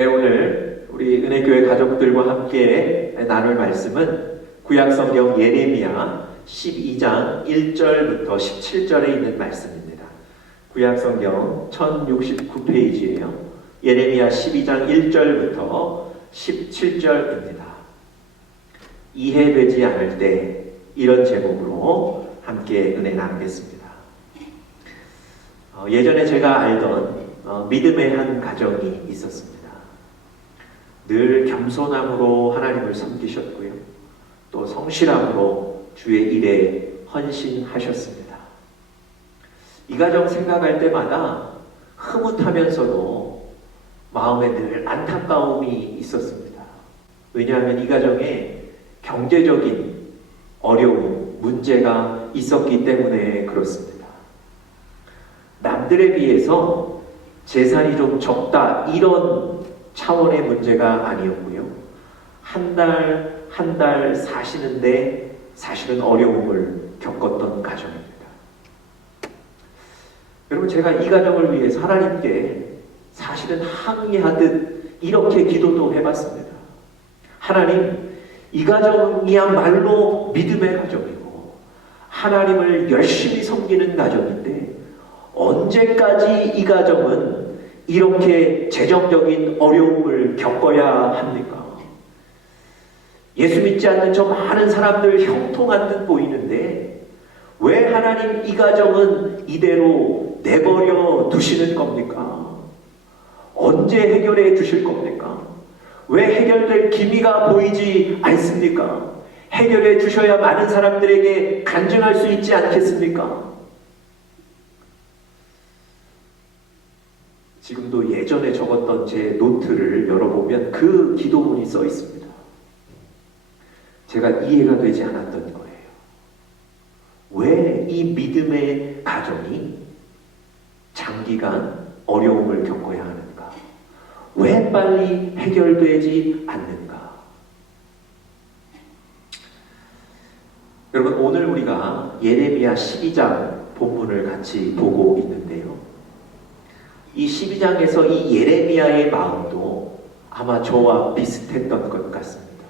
네, 오늘 우리 은혜교회 가족들과 함께 나눌 말씀은 구약성경 예레미야 12장 1절부터 17절에 있는 말씀입니다. 구약성경 1069페이지예요. 예레미야 12장 1절부터 17절입니다. 이해되지 않을 때 이런 제목으로 함께 은혜 나누겠습니다. 예전에 제가 알던 믿음의 한 가정이 있었습니다. 늘 겸손함으로 하나님을 섬기셨고요. 또 성실함으로 주의 일에 헌신하셨습니다. 이 가정 생각할 때마다 흐뭇하면서도 마음에 늘 안타까움이 있었습니다. 왜냐하면 이 가정에 경제적인 어려움, 문제가 있었기 때문에 그렇습니다. 남들에 비해서 재산이 좀 적다 이런 차원의 문제가 아니었고요. 한 달 사시는데 사실은 어려움을 겪었던 가정입니다. 여러분, 제가 이 가정을 위해서 하나님께 사실은 항의하듯 이렇게 기도도 해봤습니다. 하나님, 이 가정이야말로 믿음의 가정이고 하나님을 열심히 섬기는 가정인데 언제까지 이 가정은 이렇게 재정적인 어려움을 겪어야 합니까? 예수 믿지 않는 저 많은 사람들 형통한 듯 보이는데 왜 하나님 이 가정은 이대로 내버려 두시는 겁니까? 언제 해결해 주실 겁니까? 왜 해결될 기미가 보이지 않습니까? 해결해 주셔야 많은 사람들에게 간증할 수 있지 않겠습니까? 지금도 예전에 적었던 제 노트를 열어보면 그 기도문이 써 있습니다. 제가 이해가 되지 않았던 거예요. 왜 이 믿음의 가정이 장기간 어려움을 겪어야 하는가? 왜 빨리 해결되지 않는가? 여러분, 오늘 우리가 예레미야 12장 본문을 같이 보고 있는데요. 이 12장에서 이 예레미야의 마음도 아마 저와 비슷했던 것 같습니다.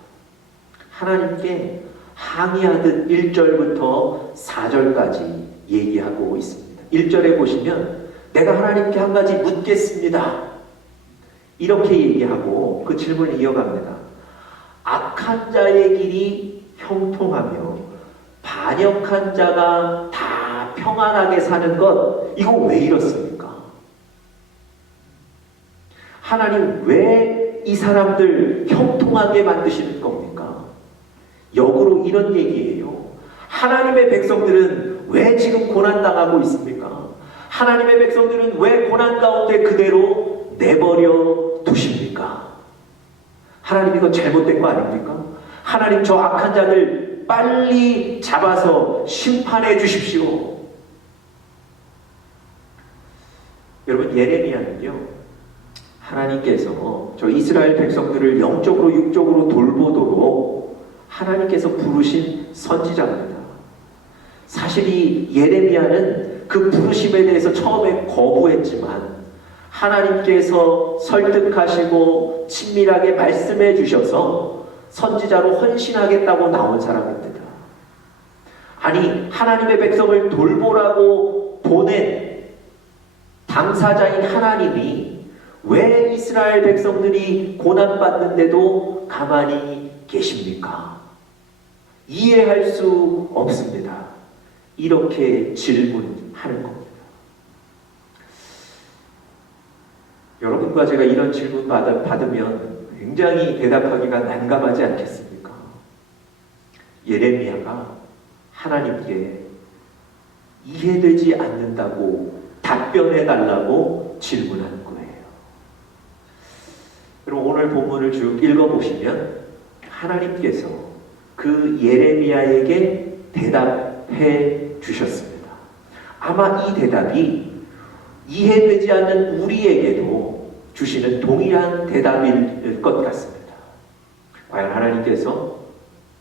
하나님께 항의하듯 1절부터 4절까지 얘기하고 있습니다. 1절에 보시면 내가 하나님께 한 가지 묻겠습니다. 이렇게 얘기하고 그 질문을 이어갑니다. 악한 자의 길이 형통하며 반역한 자가 다 평안하게 사는 것, 이거 왜 이렇습니까? 하나님 왜 이 사람들 형통하게 만드시는 겁니까? 역으로 이런 얘기예요. 하나님의 백성들은 왜 지금 고난당하고 있습니까? 하나님의 백성들은 왜 고난 가운데 그대로 내버려 두십니까? 하나님, 이거 잘못된 거 아닙니까? 하나님, 저 악한 자들 빨리 잡아서 심판해 주십시오. 여러분, 예레미야는요, 하나님께서 저 이스라엘 백성들을 영적으로 육적으로 돌보도록 하나님께서 부르신 선지자입니다. 사실 이 예레미야는 그 부르심에 대해서 처음에 거부했지만 하나님께서 설득하시고 친밀하게 말씀해 주셔서 선지자로 헌신하겠다고 나온 사람입니다. 아니, 하나님의 백성을 돌보라고 보낸 당사자인 하나님이 왜 이스라엘 백성들이 고난받는데도 가만히 계십니까? 이해할 수 없습니다. 이렇게 질문하는 겁니다. 여러분과 제가 이런 질문 받으면 굉장히 대답하기가 난감하지 않겠습니까? 예레미야가 하나님께 이해되지 않는다고 답변해달라고 질문하는 거예요. 그럼 오늘 본문을 쭉 읽어보시면 하나님께서 그 예레미야에게 대답해 주셨습니다. 아마 이 대답이 이해되지 않는 우리에게도 주시는 동일한 대답일 것 같습니다. 과연 하나님께서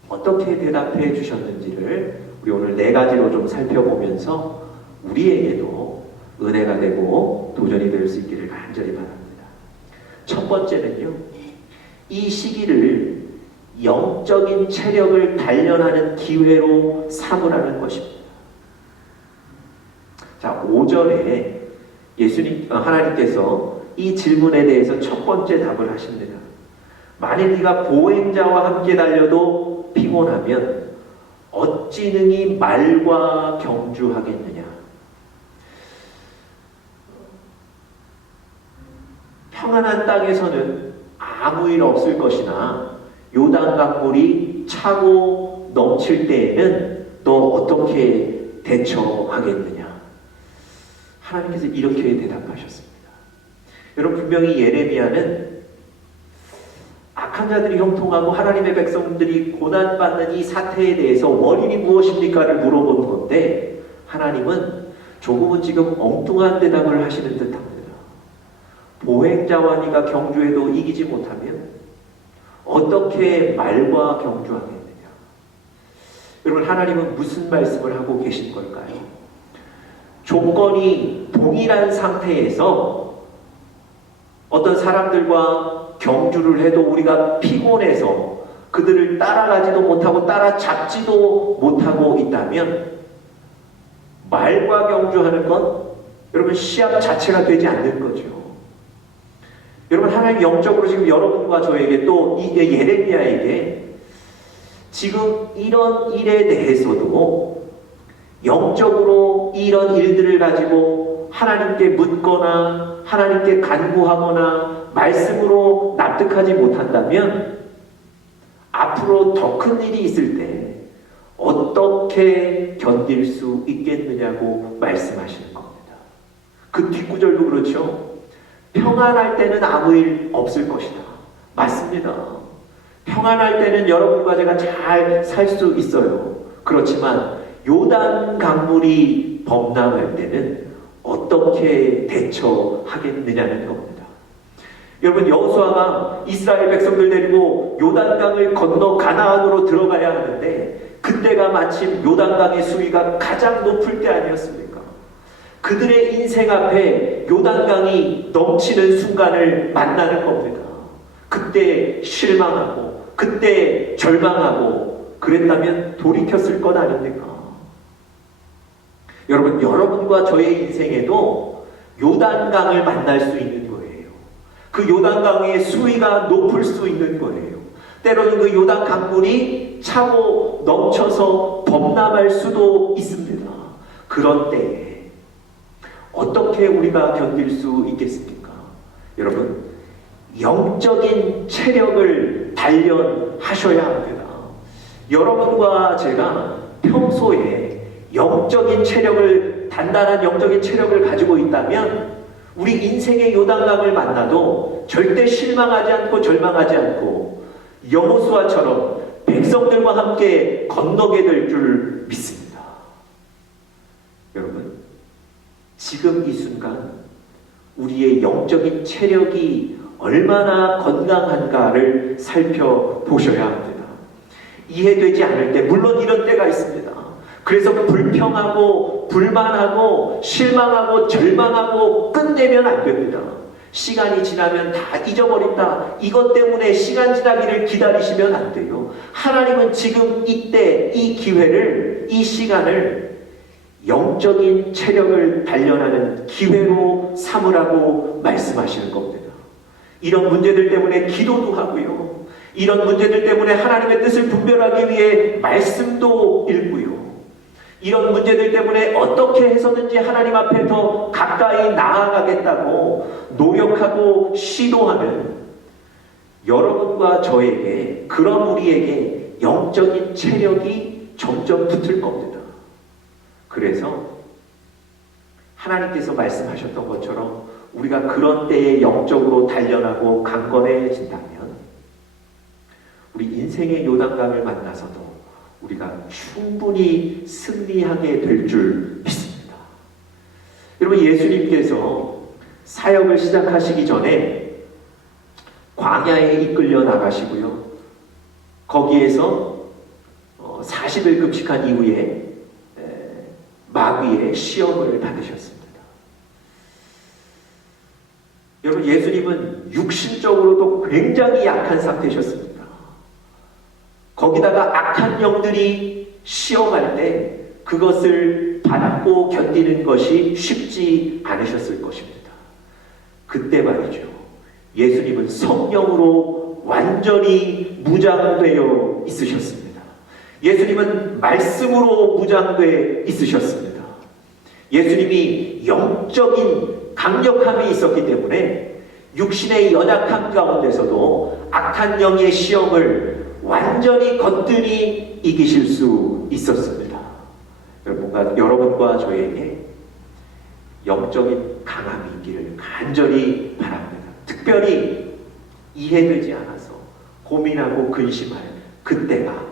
어떻게 대답해 주셨는지를 우리 오늘 4가지로 좀 살펴보면서 우리에게도 은혜가 되고 도전이 될 수 있기를 간절히 바랍니다. 첫 번째는요, 이 시기를 영적인 체력을 단련하는 기회로 삼으라는 것입니다. 자, 5절에 하나님께서 이 질문에 대해서 첫 번째 답을 하십니다. 만일 네가 보행자와 함께 달려도 피곤하면 어찌 능히 말과 경주하겠느냐. 평안한 땅에서는 아무 일 없을 것이나 요단강물이 차고 넘칠 때에는 너 어떻게 대처하겠느냐. 하나님께서 이렇게 대답하셨습니다. 여러분, 분명히 예레미야는 악한 자들이 형통하고 하나님의 백성들이 고난받는 이 사태에 대해서 원인이 무엇입니까를 물어본 건데, 하나님은 조금은 지금 엉뚱한 대답을 하시는 듯합니다. 보행자와 네가 경주해도 이기지 못하면 어떻게 말과 경주하겠느냐. 여러분, 하나님은 무슨 말씀을 하고 계신 걸까요? 조건이 동일한 상태에서 어떤 사람들과 경주를 해도 우리가 피곤해서 그들을 따라가지도 못하고 따라잡지도 못하고 있다면 말과 경주하는 건 여러분 시합 자체가 되지 않는 거죠. 여러분, 하나님 영적으로 지금 여러분과 저에게 또 이 예레미야에게 지금 이런 일에 대해서도 영적으로 이런 일들을 가지고 하나님께 묻거나 하나님께 간구하거나 말씀으로 납득하지 못한다면 앞으로 더 큰 일이 있을 때 어떻게 견딜 수 있겠느냐고 말씀하시는 겁니다. 그 뒷구절도 그렇죠. 평안할 때는 아무 일 없을 것이다. 맞습니다. 평안할 때는 여러분과 제가 잘 살 수 있어요. 그렇지만 요단 강물이 범람할 때는 어떻게 대처하겠느냐는 겁니다. 여러분, 여호수아가 이스라엘 백성들 데리고 요단강을 건너 가나안으로 들어가야 하는데 그때가 마침 요단강의 수위가 가장 높을 때 아니었습니까? 그들의 인생 앞에 요단강이 넘치는 순간을 만나는 겁니다. 그때 실망하고 그때 절망하고 그랬다면 돌이켰을 것 아닙니까? 여러분, 여러분과 저의 인생에도 요단강을 만날 수 있는 거예요. 그 요단강의 수위가 높을 수 있는 거예요. 때로는 그 요단 강물이 차고 넘쳐서 범람할 수도 있습니다. 그런 때에 어떻게 우리가 견딜 수 있겠습니까? 여러분, 영적인 체력을 단련하셔야 합니다. 여러분과 제가 평소에 영적인 체력을, 단단한 영적인 체력을 가지고 있다면 우리 인생의 요단강을 만나도 절대 실망하지 않고 절망하지 않고 여호수아처럼 백성들과 함께 건너게 될 줄 믿습니다. 여러분, 지금 이 순간 우리의 영적인 체력이 얼마나 건강한가를 살펴보셔야 합니다. 이해되지 않을 때, 물론 이런 때가 있습니다. 그래서 불평하고 불만하고 실망하고 절망하고 끝내면 안 됩니다. 시간이 지나면 다 잊어버린다. 이것 때문에 시간 지나기를 기다리시면 안 돼요. 하나님은 지금 이때, 이 기회를, 이 시간을 영적인 체력을 단련하는 기회로 삼으라고 말씀하시는 겁니다. 이런 문제들 때문에 기도도 하고요. 이런 문제들 때문에 하나님의 뜻을 분별하기 위해 말씀도 읽고요. 이런 문제들 때문에 어떻게 해서든지 하나님 앞에 더 가까이 나아가겠다고 노력하고 시도하는 여러분과 저에게, 그런 우리에게 영적인 체력이 점점 붙을 겁니다. 그래서 하나님께서 말씀하셨던 것처럼 우리가 그런 때에 영적으로 단련하고 강건해진다면 우리 인생의 요단강을 만나서도 우리가 충분히 승리하게 될 줄 믿습니다. 여러분, 예수님께서 사역을 시작하시기 전에 광야에 이끌려 나가시고요. 거기에서 40일 금식한 이후에 마귀의 시험을 받으셨습니다. 여러분, 예수님은 육신적으로도 굉장히 약한 상태셨습니다. 거기다가 악한 영들이 시험할 때 그것을 받고 견디는 것이 쉽지 않으셨을 것입니다. 그때 말이죠. 예수님은 성령으로 완전히 무장되어 있으셨습니다. 예수님은 말씀으로 무장되어 있으셨습니다. 예수님이 영적인 강력함이 있었기 때문에 육신의 연약함 가운데서도 악한 영의 시험을 완전히 거뜬히 이기실 수 있었습니다. 여러분과 저에게 영적인 강함이 있기를 간절히 바랍니다. 특별히 이해되지 않아서 고민하고 근심할 그때가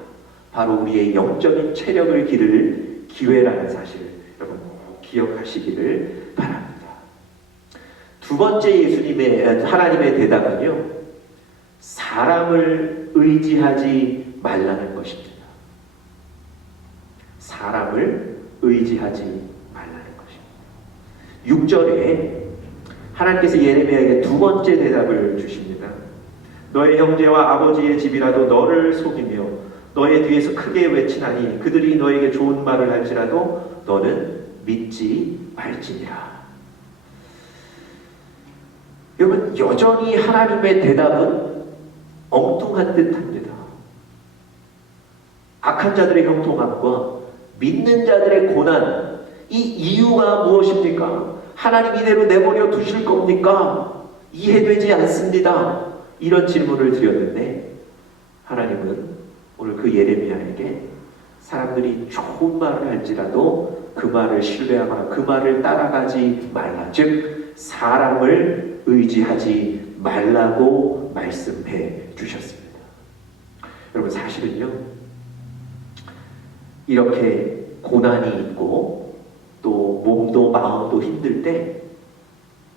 바로 우리의 영적인 체력을 기를 기회라는 사실을 여러분 꼭 기억하시기를 바랍니다. 두 번째 하나님의 대답은요, 사람을 의지하지 말라는 것입니다. 사람을 의지하지 말라는 것입니다. 6절에 하나님께서 예레미야에게 두 번째 대답을 주십니다. 너의 형제와 아버지의 집이라도 너를 속이며 너의 뒤에서 크게 외치나니 그들이 너에게 좋은 말을 할지라도 너는 믿지 말지니라. 여러분, 여전히 하나님의 대답은 엉뚱한 듯합니다. 악한 자들의 형통함과 믿는 자들의 고난, 이 이유가 무엇입니까? 하나님 이대로 내버려 두실 겁니까? 이해되지 않습니다. 이런 질문을 드렸는데 하나님은 오늘 그 예레미야에게 사람들이 좋은 말을 할지라도 그 말을 신뢰하거나 그 말을 따라가지 말라, 즉 사람을 의지하지 말라고 말씀해 주셨습니다. 여러분, 사실은요, 이렇게 고난이 있고 또 몸도 마음도 힘들 때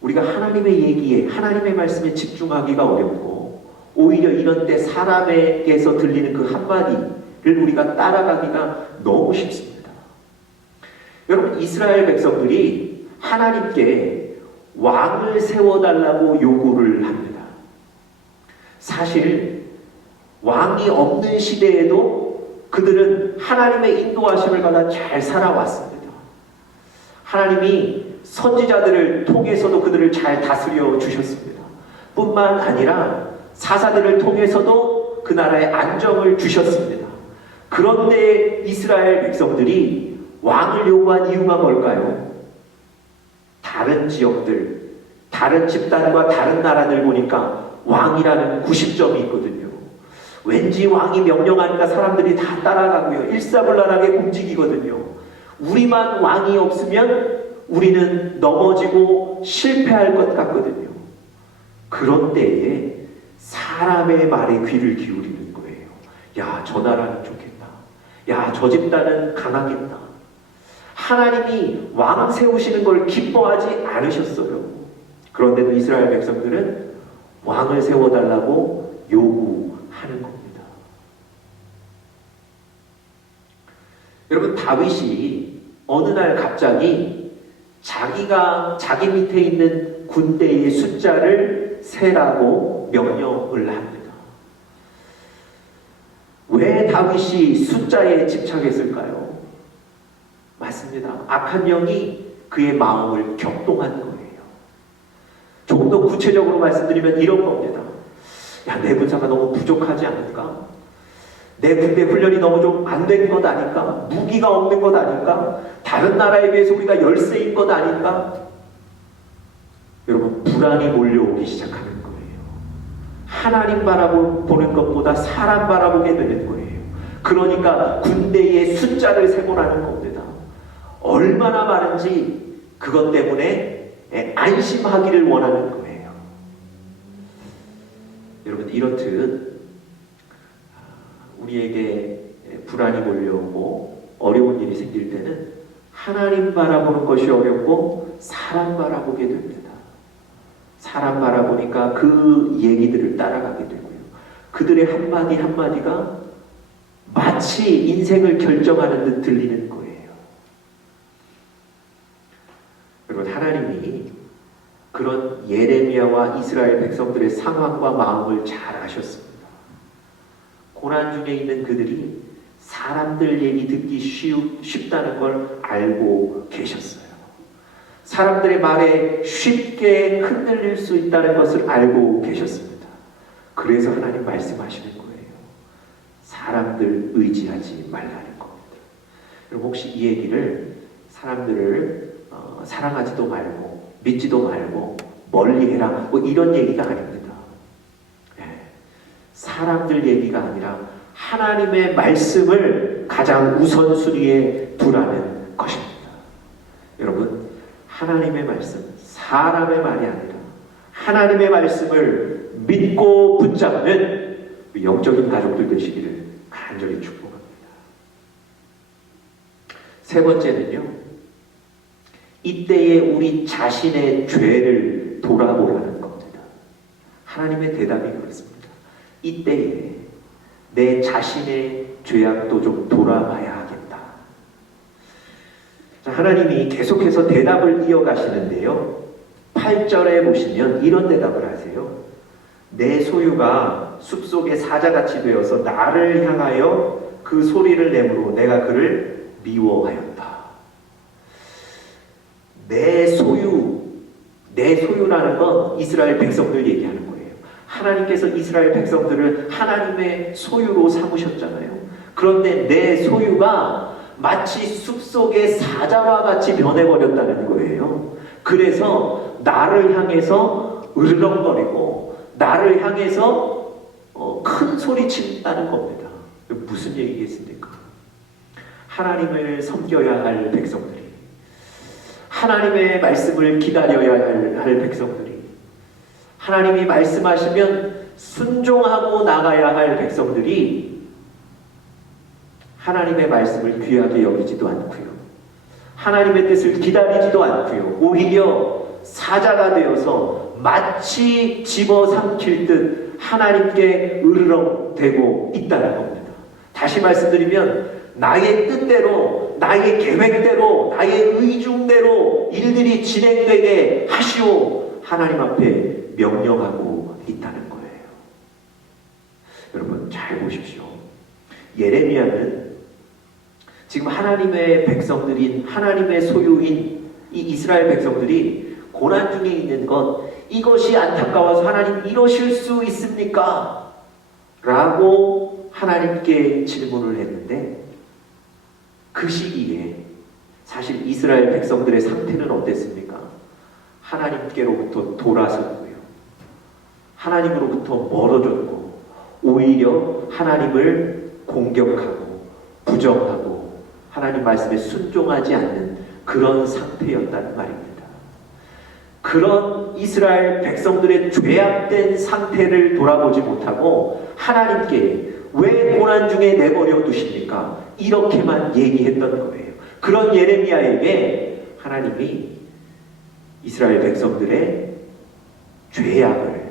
우리가 하나님의 얘기에, 하나님의 말씀에 집중하기가 어렵고 오히려 이런 때 사람에게서 들리는 그 한마디를 우리가 따라가기가 너무 쉽습니다. 여러분, 이스라엘 백성들이 하나님께 왕을 세워달라고 요구를 합니다. 사실 왕이 없는 시대에도 그들은 하나님의 인도하심을 받아 잘 살아왔습니다. 하나님이 선지자들을 통해서도 그들을 잘 다스려 주셨습니다. 뿐만 아니라 사사들을 통해서도 그 나라에 안정을 주셨습니다. 그런데 이스라엘 백성들이 왕을 요구한 이유가 뭘까요? 다른 지역들, 다른 집단과 다른 나라들 보니까 왕이라는 90점이 있거든요. 왠지 왕이 명령하니까 사람들이 다 따라가고요. 일사불란하게 움직이거든요. 우리만 왕이 없으면 우리는 넘어지고 실패할 것 같거든요. 그런 때에 사람의 말에 귀를 기울이는 거예요. 야, 저 나라는 좋겠다. 야, 저 집단은 강하겠다. 하나님이 왕 세우시는 걸 기뻐하지 않으셨어요. 그런데도 이스라엘 백성들은 왕을 세워달라고 요구하는 겁니다. 여러분, 다윗이 어느 날 갑자기 자기 밑에 있는 군대의 숫자를 세라고 명령을 합니다. 왜 다윗이 숫자에 집착했을까요? 맞습니다. 악한 영이 그의 마음을 격동한 거예요. 조금 더 구체적으로 말씀드리면 이런 겁니다. 야, 내 군사가 너무 부족하지 않을까? 내 군대 훈련이 너무 좀 안 된 것 아닐까? 무기가 없는 것 아닐까? 다른 나라에 비해서 우리가 열세인 것 아닐까? 여러분, 불안이 몰려오기 시작하는 거예요. 하나님 바라보는 것보다 사람 바라보게 되는 거예요. 그러니까 군대의 숫자를 세고 나는 겁니다. 얼마나 많은지 그것 때문에 안심하기를 원하는 거예요. 여러분, 이렇듯 우리에게 불안이 몰려오고 어려운 일이 생길 때는 하나님 바라보는 것이 어렵고 사람 바라보게 됩니다. 사람 바라보니까 그 얘기들을 따라가게 되고요. 그들의 한마디 한마디가 마치 인생을 결정하는 듯 들리는 거예요. 여러분, 하나님이 그런 예레미야와 이스라엘 백성들의 상황과 마음을 잘 아셨습니다. 고난 중에 있는 그들이 사람들 얘기 듣기 쉽다는 걸 알고 계셨어요. 사람들의 말에 쉽게 흔들릴 수 있다는 것을 알고 계셨습니다. 그래서 하나님 말씀하시는 거예요. 사람들 의지하지 말라는 겁니다. 여러분 혹시 이 얘기를 사람들을 사랑하지도 말고 믿지도 말고 멀리해라 뭐 이런 얘기가 아닙니다. 사람들 얘기가 아니라 하나님의 말씀을 가장 우선순위에 두라는 것입니다. 여러분 하나님의 말씀, 사람의 말이 아니라 하나님의 말씀을 믿고 붙잡는 영적인 가족들 되시기를 간절히 축복합니다. 세 번째는요, 이때에 우리 자신의 죄를 돌아보라는 겁니다. 하나님의 대답이 그렇습니다. 이때에 내 자신의 죄악도 좀 돌아봐야 하겠다. 자, 하나님이 계속해서 대답을 이어가시는데요. 8절에 보시면 이런 대답을 하세요. 내 소유가 숲속의 사자같이 되어서 나를 향하여 그 소리를 내므로 내가 그를 미워하였다. 내 소유라는 건 이스라엘 백성들 얘기하는 거예요. 하나님께서 이스라엘 백성들을 하나님의 소유로 삼으셨잖아요. 그런데 내 소유가 마치 숲속의 사자와 같이 변해버렸다는 거예요. 그래서 나를 향해서 으르렁거리고 나를 향해서 큰 소리 친다는 겁니다. 무슨 얘기겠습니까? 하나님을 섬겨야 할 백성들이, 하나님의 말씀을 기다려야 할 백성들이, 하나님이 말씀하시면 순종하고 나가야 할 백성들이 하나님의 말씀을 귀하게 여기지도 않고요, 하나님의 뜻을 기다리지도 않고요, 오히려 사자가 되어서 마치 집어삼킬 듯 하나님께 으르렁대고 있다는 겁니다. 다시 말씀드리면 나의 뜻대로, 나의 계획대로, 나의 의중대로 일들이 진행되게 하시오 하나님 앞에 명령하고 있다는 거예요. 여러분 잘 보십시오. 예레미야는 지금 하나님의 백성들인, 하나님의 소유인 이 이스라엘 백성들이 고난 중에 있는 것, 이것이 안타까워서 하나님 이러실 수 있습니까? 라고 하나님께 질문을 했는데, 그 시기에 사실 이스라엘 백성들의 상태는 어땠습니까? 하나님께로부터 돌아섰고요, 하나님으로부터 멀어졌고, 오히려 하나님을 공격하고 부정하고 하나님 말씀에 순종하지 않는 그런 상태였단 말입니다. 그런 이스라엘 백성들의 죄악된 상태를 돌아보지 못하고 하나님께 왜 고난 중에 내버려 두십니까? 이렇게만 얘기했던 거예요. 그런 예레미야에게 하나님이 이스라엘 백성들의 죄악을,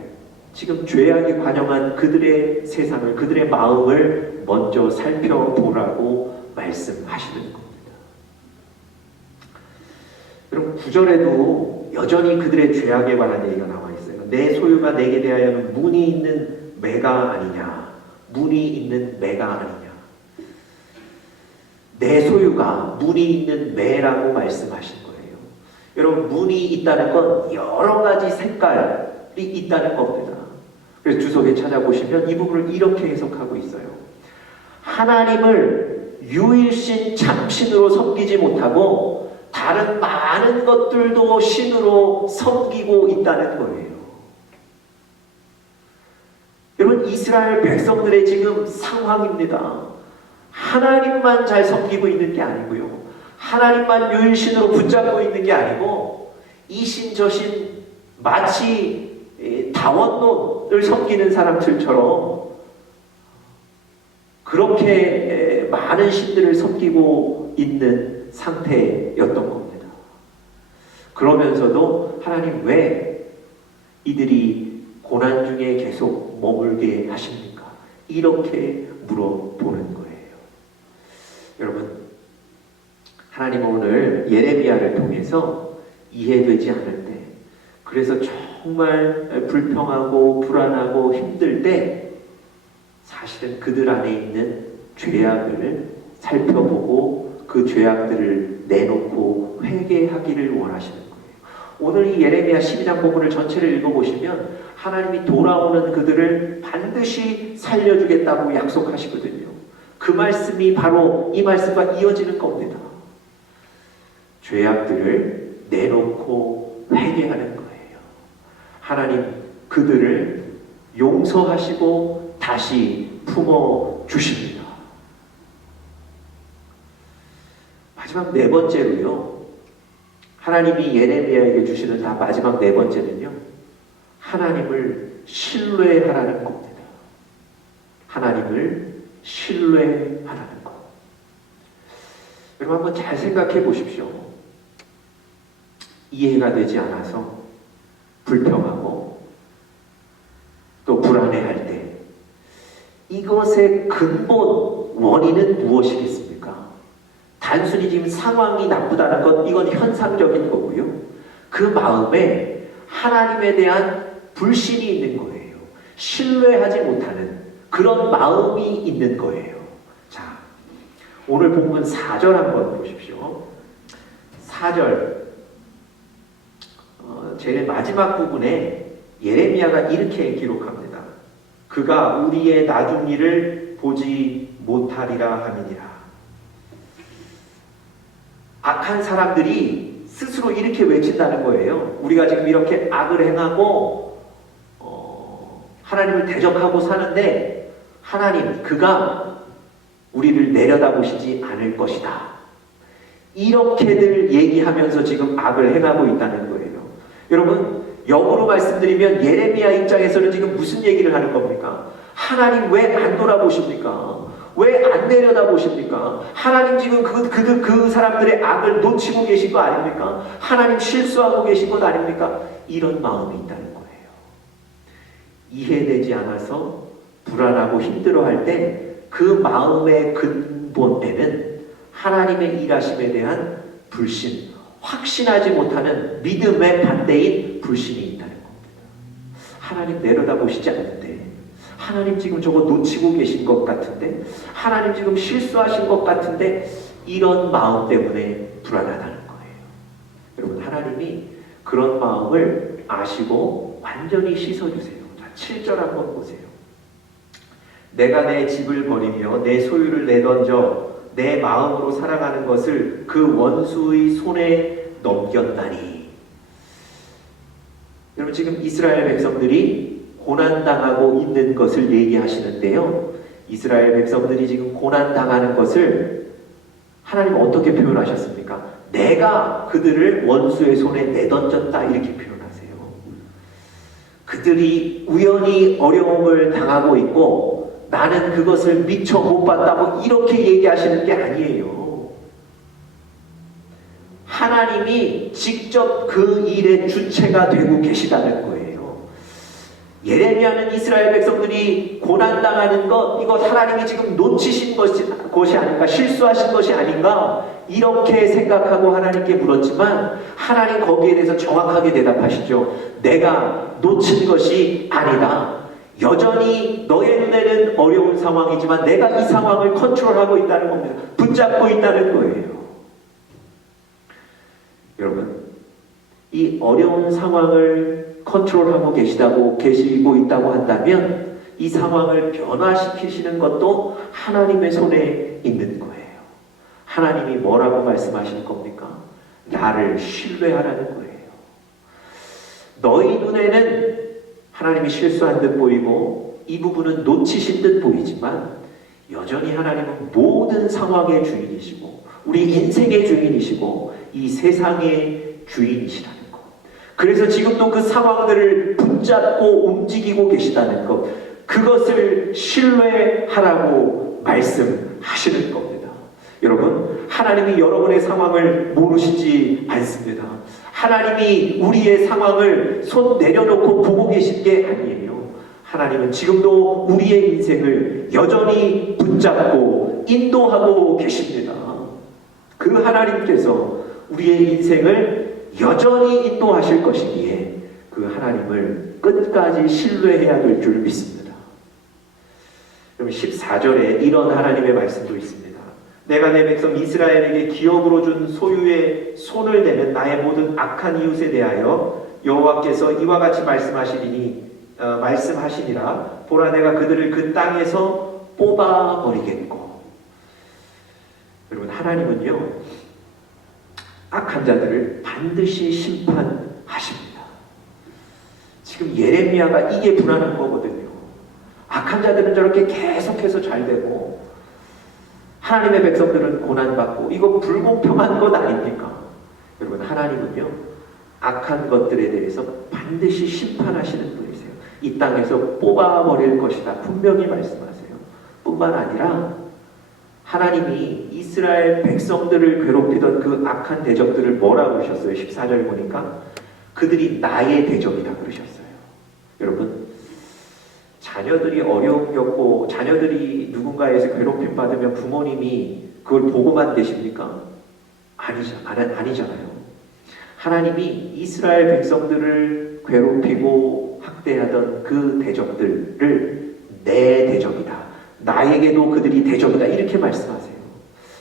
지금 죄악이 관영한 그들의 세상을, 그들의 마음을 먼저 살펴보라고 말씀하시는 겁니다. 여러분 9절에도 여전히 그들의 죄악에 관한 얘기가 나와 있어요. 내 소유가 내게 대하여는 문이 있는 매가 아니냐, 문이 있는 매가 아니냐. 내 소유가 문이 있는 매라고 말씀하신 거예요. 여러분 문이 있다는 건 여러 가지 색깔이 있다는 겁니다. 그래서 주석에 찾아보시면 이 부분을 이렇게 해석하고 있어요. 하나님을 유일신 참신으로 섬기지 못하고 다른 많은 것들도 신으로 섬기고 있다는 거예요. 여러분 이스라엘 백성들의 지금 상황입니다. 하나님만 잘 섬기고 있는 게 아니고요, 하나님만 유일신으로 붙잡고 있는 게 아니고 이신 저신 마치 다원론을 섬기는 사람들처럼 그렇게 많은 신들을 섬기고 있는 상태였던 겁니다. 그러면서도 하나님 왜 이들이 고난 중에 계속 머물게 하십니까? 이렇게 물어보는 거예요. 여러분 하나님은 오늘 예레미야를 통해서 이해되지 않을 때, 그래서 정말 불평하고 불안하고 힘들 때 사실은 그들 안에 있는 죄악을 살펴보고 그 죄악들을 내놓고 회개하기를 원하시는 거예요. 오늘 이 예레미야 12장 본문을 전체를 읽어보시면 하나님이 돌아오는 그들을 반드시 살려주겠다고 약속하시거든요. 그 말씀이 바로 이 말씀과 이어지는 겁니다. 죄악들을 내놓고 회개하는 거예요. 하나님 그들을 용서하시고 다시 품어주십니다. 마지막 네 번째로요. 하나님이 예레미야에게 주시는 다 마지막 네 번째는요. 하나님을 신뢰하라는 겁니다. 하나님을 신뢰하라는 것. 여러분 한번 잘 생각해 보십시오. 이해가 되지 않아서 불평하고 또 불안해할 때 이것의 근본 원인은 무엇이겠습니까? 단순히 지금 상황이 나쁘다는 것, 이건 현상적인 거고요. 그 마음에 하나님에 대한 불신이 있는 거예요. 신뢰하지 못하는 그런 마음이 있는 거예요. 자, 오늘 본문 4절 한번 보십시오. 4절 제일 마지막 부분에 예레미야가 이렇게 기록합니다. 그가 우리의 나중 일을 보지 못하리라 함이니라. 악한 사람들이 스스로 이렇게 외친다는 거예요. 우리가 지금 이렇게 악을 행하고 하나님을 대적하고 사는데 하나님 그가 우리를 내려다보시지 않을 것이다. 이렇게들 얘기하면서 지금 악을 행하고 있다는 거예요. 여러분 역으로 말씀드리면 예레미야 입장에서는 지금 무슨 얘기를 하는 겁니까? 하나님 왜 안 돌아보십니까? 왜 안 내려다보십니까? 하나님 지금 그 사람들의 악을 놓치고 계신 거 아닙니까? 하나님 실수하고 계신 것 아닙니까? 이런 마음이 있다는 거예요. 이해되지 않아서 불안하고 힘들어할 때 그 마음의 근본에는 하나님의 일하심에 대한 불신, 확신하지 못하는 믿음의 반대인 불신이 있다는 겁니다. 하나님 내려다보시지 않는데, 하나님 지금 저거 놓치고 계신 것 같은데, 하나님 지금 실수하신 것 같은데, 이런 마음 때문에 불안하다는 거예요. 여러분 하나님이 그런 마음을 아시고 완전히 씻어주세요. 자, 7절 한번 보세요. 내가 내 집을 버리며 내 소유를 내던져 내 마음으로 사랑하는 것을 그 원수의 손에 넘겼나니. 여러분 지금 이스라엘 백성들이 고난당하고 있는 것을 얘기하시는데요. 이스라엘 백성들이 지금 고난당하는 것을 하나님 어떻게 표현하셨습니까? 내가 그들을 원수의 손에 내던졌다 이렇게 표현하세요. 그들이 우연히 어려움을 당하고 있고 나는 그것을 미처 못 봤다고 이렇게 얘기하시는 게 아니에요. 하나님이 직접 그 일의 주체가 되고 계시다는 거예요. 예레미야는 이스라엘 백성들이 고난당하는 것, 이것 하나님이 지금 놓치신 것이 아닌가, 실수하신 것이 아닌가 이렇게 생각하고 하나님께 물었지만 하나님 거기에 대해서 정확하게 대답하시죠. 내가 놓친 것이 아니다. 여전히 너의 눈에는 어려운 상황이지만 내가 이 상황을 컨트롤하고 있다는 겁니다. 붙잡고 있다는 거예요. 여러분, 이 어려운 상황을 컨트롤하고 계시고 있다고 한다면 이 상황을 변화시키시는 것도 하나님의 손에 있는 거예요. 하나님이 뭐라고 말씀하시는 겁니까? 나를 신뢰하라는 거예요. 너희 눈에는 하나님이 실수한 듯 보이고 이 부분은 놓치신 듯 보이지만 여전히 하나님은 모든 상황의 주인이시고 우리 인생의 주인이시고 이 세상의 주인이시라는 것. 그래서 지금도 그 상황들을 붙잡고 움직이고 계시다는 것, 그것을 신뢰하라고 말씀하시는 겁니다. 여러분, 하나님이 여러분의 상황을 모르시지 않습니다. 하나님이 우리의 상황을 손 내려놓고 보고 계신 게 아니에요. 하나님은 지금도 우리의 인생을 여전히 붙잡고 인도하고 계십니다. 그 하나님께서 우리의 인생을 여전히 인도하실 것이기에 그 하나님을 끝까지 신뢰해야 될 줄 믿습니다. 그럼 14절에 이런 하나님의 말씀도 있습니다. 내가 내 백성 이스라엘에게 기업으로 준 소유에 손을 대는 나의 모든 악한 이웃에 대하여 여호와께서 이와 같이 말씀하시니라. 보라, 내가 그들을 그 땅에서 뽑아버리겠고. 여러분, 하나님은요 악한 자들을 반드시 심판하십니다. 지금 예레미야가 이게 불안한 거거든요. 악한 자들은 저렇게 계속해서 잘 되고 하나님의 백성들은 고난받고, 이거 불공평한 것 아닙니까? 여러분, 하나님은요 악한 것들에 대해서 반드시 심판하시는 분이세요. 이 땅에서 뽑아버릴 것이다 분명히 말씀하세요. 뿐만 아니라 하나님이 이스라엘 백성들을 괴롭히던 그 악한 대적들을 뭐라고 그러셨어요? 14절 보니까 그들이 나의 대적이다 그러셨어요. 여러분, 자녀들이 어려움 겪고 자녀들이 누군가에서 괴롭힘 받으면 부모님이 그걸 보고만 계십니까? 아니잖아요. 하나님이 이스라엘 백성들을 괴롭히고 학대하던 그 대적들을 내 대적이다, 나에게도 그들이 대적이다, 이렇게 말씀하세요.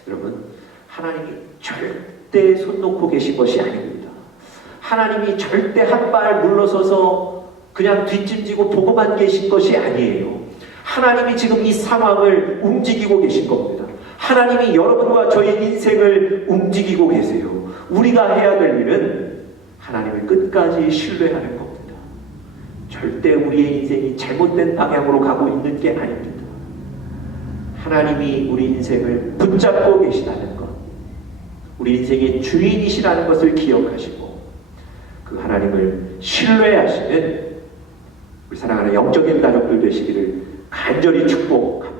여러분, 하나님이 절대 손 놓고 계신 것이 아닙니다. 하나님이 절대 한 발 물러서서 그냥 뒷짐지고 보고만 계신 것이 아니에요. 하나님이 지금 이 상황을 움직이고 계신 겁니다. 하나님이 여러분과 저의 인생을 움직이고 계세요. 우리가 해야 될 일은 하나님을 끝까지 신뢰하는 겁니다. 절대 우리의 인생이 잘못된 방향으로 가고 있는 게 아닙니다. 하나님이 우리 인생을 붙잡고 계시다는 것, 우리 인생의 주인이시라는 것을 기억하시고 그 하나님을 신뢰하시는 우리 사랑하는 영적인 가족들 되시기를 간절히 축복합니다.